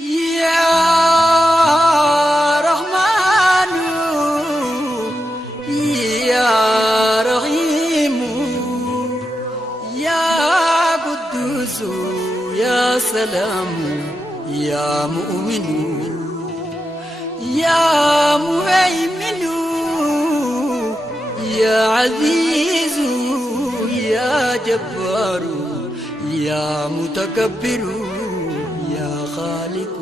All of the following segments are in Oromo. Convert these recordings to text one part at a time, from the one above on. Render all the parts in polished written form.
يا رحمن يا رحيم يا قدوس يا سلام يا مؤمن يا مهيمن يا عزيز يا جبار يا متكبر يا خالق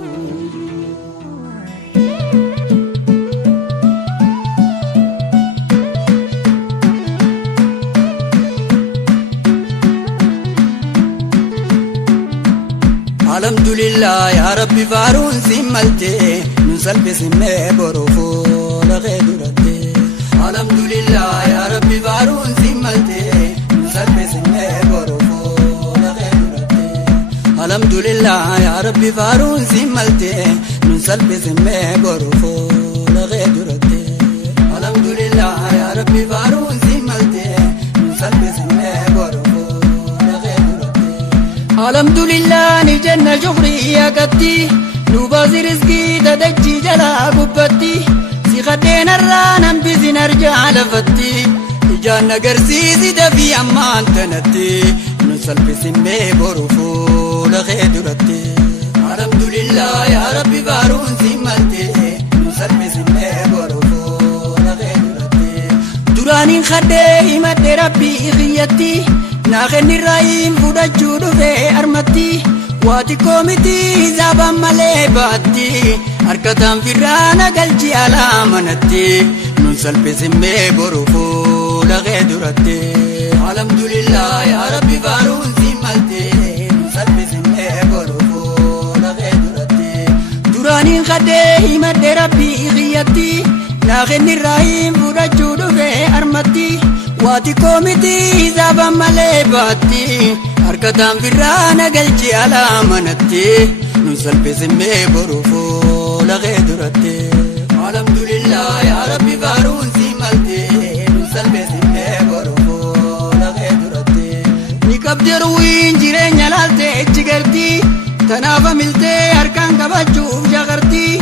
الحمد لله يا ربي فارون سملتي نسلب سمي بروفو لغيرتي الحمد لله يا ربي فارون سملتي نسلب سمي بروفو لغيرتي الحمد لله يا ربي فارون سملتي نسلب سمي بروفو لغيرتي الحمد لله يا ربي فارون سملتي نسلب سمي بروفو الحمد لله نجنة شكري يا قدي نوباز رزقي تدجي جلا قبتي سيخدين الرانا بزي نرجع لفتي جانا قرسيسي دفي أمان تنتي نسل بسمي بروفو لغيدرتي الحمد لله يا ربي بارون سمالتي نسل بسمي بروفو لغيدرتي دراني خدي مدي ربي غيتي ناخني الرئيم فودا جودو في أرمتي واتي كوميتي زابا مالي باتي أركتان فرانا قلجي على منتي ننسل بسمي بروفو لغيدرتي الحمد لله يا ربي فارون سمالتي ننسل بسمي بروفو لغيدرتي دراني خدي مدي ربي غيتي ناخني الرئيم فودا جودو في أرمتي واتي كوميتي زابا مالي باتي أركتان فرانا قلجي على منتي ننسل بسمي بروفو لغيدرتي الحمد لله يا ربي فارون سمالتي ننسل بسمي بروفو لغيدرتي نكبدر وين جيرين يلالتي اتشغرتي تنافا ملتي أركان كبجوف جغرتي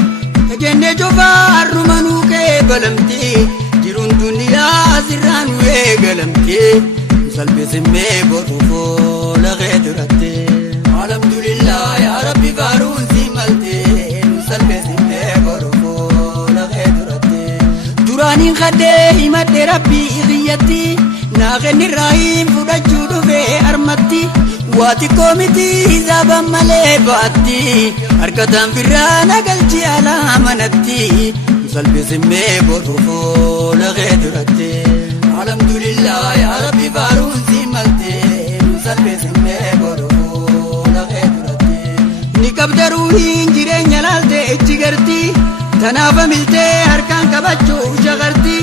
جنة جوفا الرمانو كي بلمتي جيرون دنيا سران ويقلمتي نسل بسمي بروفو لغيدرتي الحمد لله يا ربي فارون سمالتي نسل بسمي بروفو لغيدرتي دراني خدي مدي ربي غيتي ناغني الرحيم فودا جودو في أرمتي واتي كوميتي زابا مالي باتي أركتان فرانا قلجي على منتي نسل بسمي بروفو لغيدرتي الحمد لله يا ربي فارون سمالتي نسل بسمي بروفو لغيدرتي نكبدروهين جيرين يلالتي اتشغرتي تنافا ملتي أركان كبجو شغرتي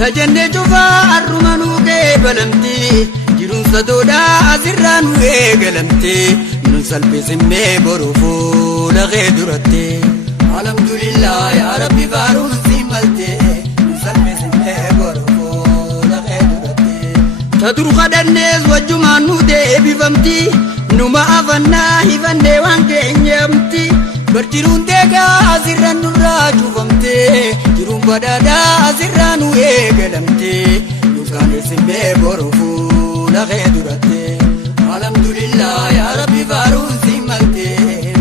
تجنة جوفا الرمانو كي بلمتي جيرون صدودا أزران ويقلمتي نسل بسمي بروفو لغيدرتي الحمد لله يا ربي فارون سمالتي نسل بسمي بروفو لغيدرتي تدرو خدرنيز وجمان نودي بفمتي نما أفنا هفندي وانكي نيمتي برجرون ديغا أزران نراجو فمتي جيرون بدادا أزران ويقلمتي نسل بسمي بروفو لغيدرتي الحمد لله يا ربي فارون سمالتي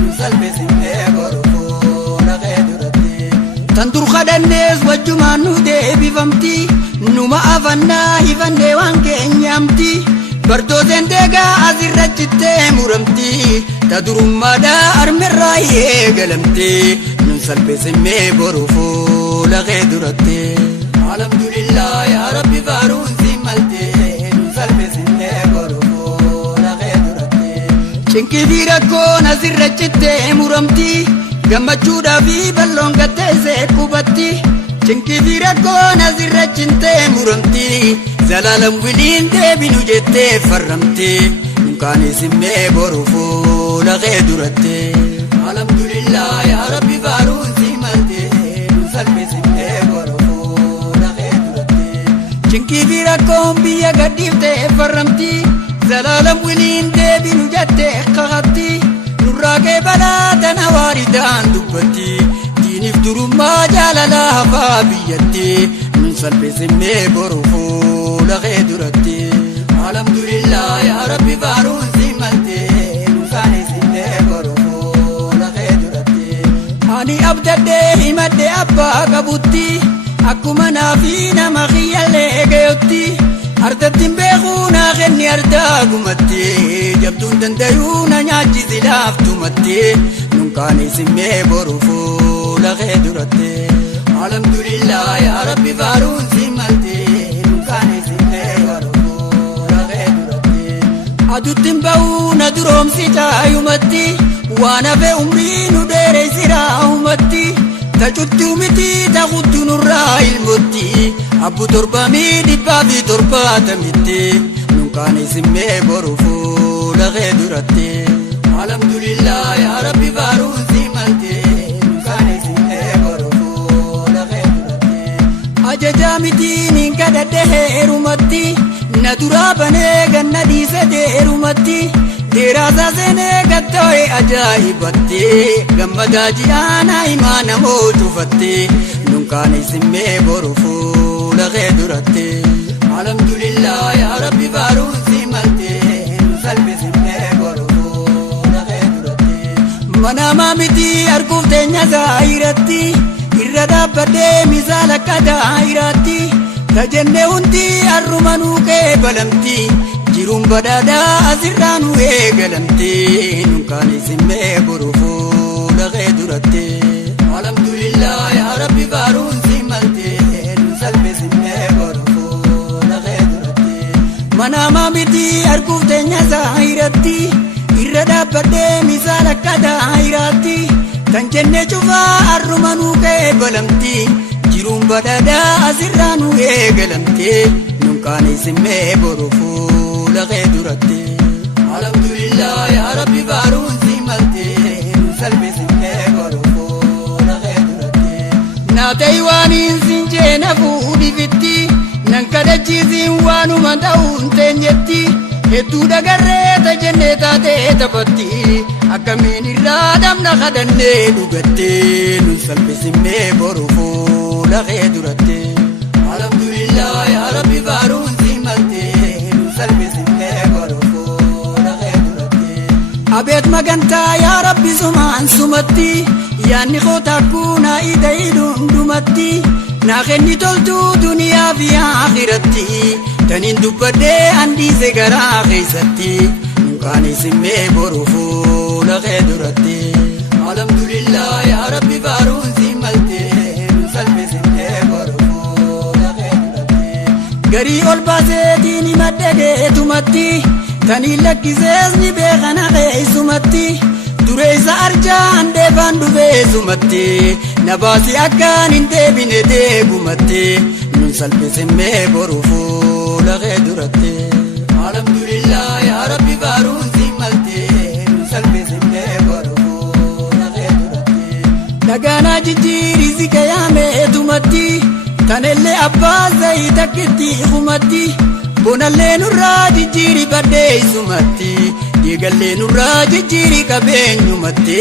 نسل بسمي بروفو لغيدرتي تندر خدنيز وجمان نودي بفمتي نما أفنا هفندي وانكي نيمتي بردوزين ديغا أزرجتي مرمتي تدرم مدى أرمي الرأي قلمتي نسل بسمي بروفو لغيدرتي الحمد لله يا ربي فارون سمالتي نسل بسمي بروفو لغيدرتي شنكي في ركو نزرجتي مرمتي gammachuudha fi balloon gatteessee qubatti cinqii fi rakkoon asirra cintee muramti zalaalam wiliin deebinu jettee farramti dunkaanis himmee boru fuula kee duratti alhamdulillah yaa rabbi faaruun si malte nu salphis himmee boru fuula kee duratti cinqii fi rakkoon biyya gadhiiftee farramti zalaalam wiliin deebinu jettee kakatti gurraaqee balaatana waaridaan dubbatti diiniif durummaa jaalala hafaa biyyatti nun salphisimnee boru fuula kee duratti alhamdulillah yaa rabbi faaruun si malte nun saanisimnee boru fuula kee duratti ani abdadhee himadhe abbaa qabutti akkuma naafi nama kiyyallee gayotti ardattiin beekuu naa kenni ardaa gumatti jabduun dandayuu na nyaachisi laaftumatti nun kaanisimnee boru fuula kee duratti alhamdulillah yaa rabbi faaruun si malte nun kaanisimnee boru fuula kee duratti aduttiin ba'uu na duroomsi caayumatti waan hafe umrii nu dheereessiraa humatti tacuutuu miti taquutu nurraa ilmootti abbu torbamii dhibbaa fi torbaatamitti nun kaanisimnee boru fuula kee duratti alhamdulillah yaa rabbi faaruun si malte nun kaanisimnee boru fuula kee duratti ajajaa miti nin kadhadhe heerumatti na duraa banee ganna dhiise deerumatti deeraasaa seenee gatta'e ajaa'ibatti gammadaa ji'aana himaa namoo cufatte nun kaanisimnee boru fuula kee duratti alhamdulillah yaa rabbi faaruun si malte nun salphisimnee boru fuula kee duratti manamaa miti arguuf teenya zaahiratti irra dhaabbadhee misaala akka daahiraatti tajenne hundi arrumanuu kee balamti jiruun badhaadhaa asirraa nu eegalamti nun kaanisimnee boru fuula kee duratti alhamdulillah yaa rabbi faaruun si malte nun salphisimnee boru fuula kee duratti manamaa miti arguuf teenya zaahiratti irra dhaabbadhee misaala akka daahiraatti tan jenne cufaa arrumanuu kee balamti jiruun badhaadhaa asirraa nu eegalamti nun kaanisimnee boru fuula kee duratti alhamdulillah yaa rabbi faaruun si malte nun salphisimnee boru fuula kee duratti naatay waaniin sin jeena fuudhifitti nan kadhachiisin waanuma ta'uun teenyetti hedduu dagarree tajennee taatee taphatti akkamiin irraa dhabna kadhannee dhugatte nun salphisimnee boru fuula kee duratti alhamdulillah yaa rabbi faaruun si malte nun salphisimnee boru fuula kee duratti abeet magantaa yaa rabbi sumaan sumatti yaanni koo takkuu naa ida'ii dhundhumatti naa kenni toltuu duniyaa fi akhiratti taniin dubbadhee andiise garaa keessatti nun kaanisimnee boru fuula kee duratti alhamdulillah yaa rabbi faaruun si malte nun salphisimnee boru fuula kee duratti garii ol baaseetiin himadhe geetumatti taniin lakkisees ni beekana keessumatti dureessa arjaa handeefaan dhufeessumatti na baasi akkaan hin deebine deegumatti nun salphisimnee boru fuula kee duratti alhamdulillah yaa rabbi faaruun si malte nun salphisimnee boru fuula kee duratti dhagaanaa jijjiirii si kayaameetumatti tanellee abbaa zayii takkitti humatti bonallee nurraa jijjiirii badheessumatti diigallee nurraa jijjiirii qabeenyumatti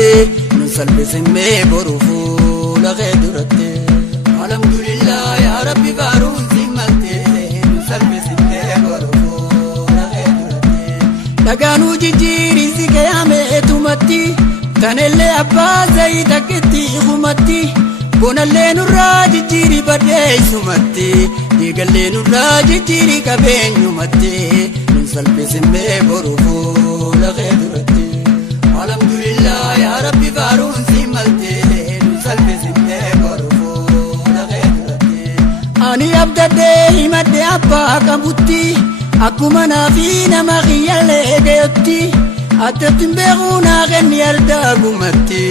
nun salphisimnee boru fuula kee duratti alhamdulillah yaa rabbi faaruun si malte nun salphisimnee boru fuula kee duratti dhagaanuu jijjiirii si kayaameetumatti tanellee abbaa zayii takkitti humatti bonallee nurraa jijjiirii badheessumatti diigallee nurraa jijjiirii qabeenyumatti nun salphisimnee boru fuula kee duratti alhamdulillah yaa rabbi faaruun si malte nun salphisimnee boru fuula kee duratti ani abdadhee himadhe abbaa qabutti akkuma naafi nama kiyyallee gayotti addattiin beekuu naa kenni ardaa gumatti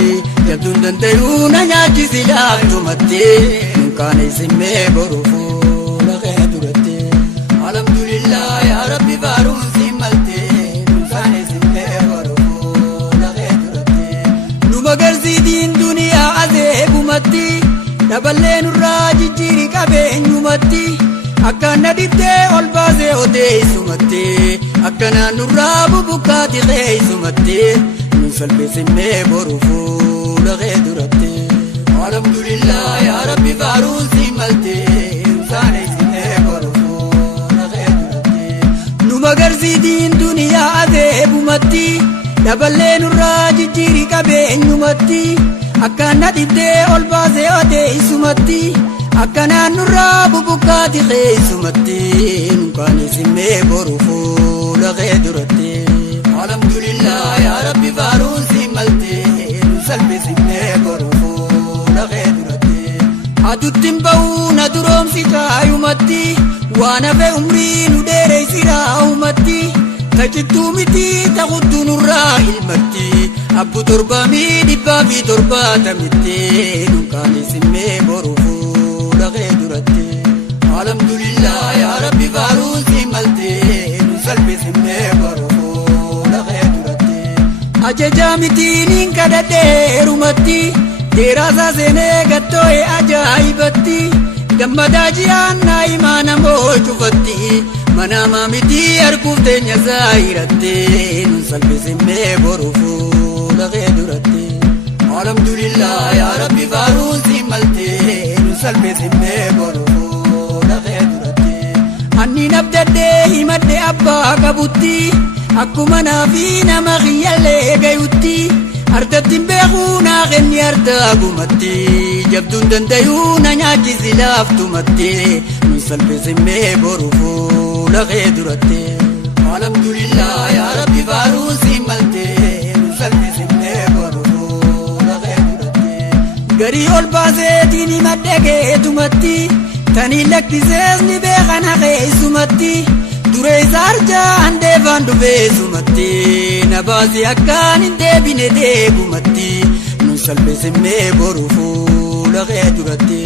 jabduun dandayuu na nyaachisi laaftumatti nun kaanisimnee boru fuula kee duratti alhamdulillah yaa rabbi faaruun si malte nun kaanisimnee boru fuula kee duratti nu magarsiitiin duniyaa azeegumatti daballee nurraa jijjiirii qabeenyumatti akkana dibdee ol baasee odeessumatti akkanaan nurraa bubukkaati keessumatti nun salphisimnee boru fuula kee duratti. Alhamdulillah yaa Rabbi faaruun si maltee saaneessinee boru fuula kee duratti. Nu magarsiitiin duniyaa adeemumatti daballee nurraa jijjiiri qabeenyumatti akkana dhibbee ol baasee odeessumatti akkanaan nurraa bubukkaati keessumatti nunkaaneessinee boru fuula kee duratti. Alhamdulillah yaa Rabbi faaruun si maltee nu salphisimnee boru fuula kee duratti. Aduttiin ba'uu na duroomsi kaayumatti waan hafe umrii nu dheereessiraa umatti tajittuu miti taqutu nurraa ilmatti abbu torbamii dhibbaa fi torbaatamitti nunkaaneessinee boru fuula kee duratti. Alhamdulillah yaa Rabbi faaruun si maltee nu salphisimnee boru fuula kee duratti. Ajajaa mitiin kadhadheerumatti deeraasaa seenee gattoo'ee ajaa'ibatti gammadaa ji'aan naa'imaa namoo cufatti manaamaa mitii arguuf teenya zaayiratte nun salphisimnee boru fuula kee duratti. Alhamdulillah yaa Rabbi faaruun si maltee nun salphisimnee boru fuula kee duratti. Anniin abdaddee himadde abbaa qabutti akkuma naafi nama kiyyallee gayutti ardattiin beekuu naa kenni ardaa gumatti jabduun dandayuu na nyaachisi laaftumatti nun salphisimnee boru fuula kee duratti. Alhamdulillah yaa Rabbi faaruun si maltee nun salphisimnee boru fuula kee duratti. Garii ol baaseetiin himadhe keetumatti tanii lakkisees ni beekana keessumatti duree isaa arjaa handeefaan dhufeessumatti na baasii akkaan hin deebine deegumatti nun salphisimnee boru fuula kee duratti.